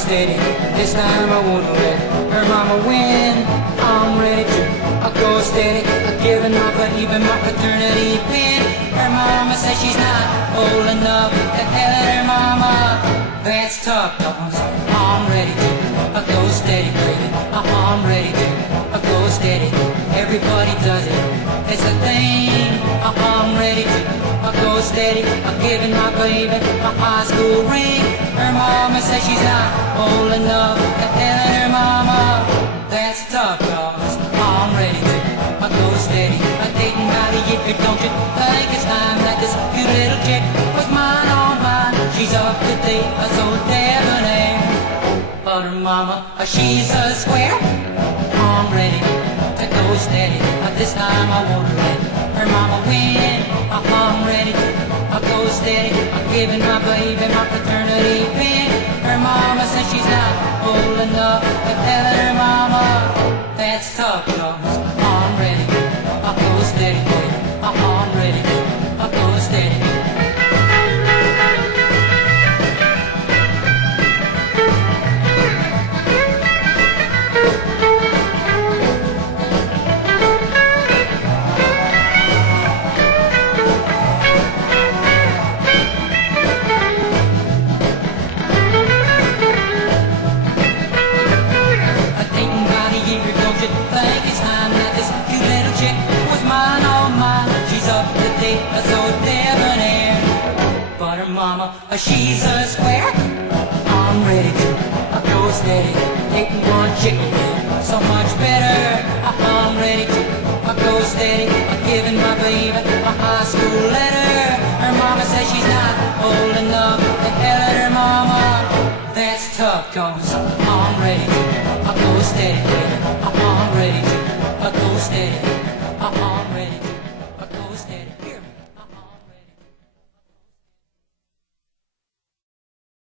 steady. This time I won't let her mama win. I'm ready to go steady. Giving up even my paternity pin. Her mama says she's not old enough to tell her mama. That's tough, dogs. I'm ready to go steady, baby. I'm ready to go steady. Everybody does it. It's a thing. I'm ready to go steady. Giving my baby a high school ring. Her mama says she's not old enough to tell her mama. That's tough, dogs. I'm ready to go steady. Dating by the year, don't you think it's time that this cute little chick was mine on mine? She's up to date, so debonair. But her mama, she's a square. I'm ready to go steady. This time I won't let her mama win. I'm ready to go steady. Giving my baby my paternity pin. Her mama says she's not old enough to tell her mama. That's tough, dogs. I'm ready to go steady, baby. I'm ready to go steady. So debonair. But her mama, she's a square. I'm ready to go steady. Taking one chicken meal, so much better. I'm ready to go steady. Giving my baby a high school letter. Her mama says she's not old enough to tell her mama. That's tough, cause I'm ready to go steady.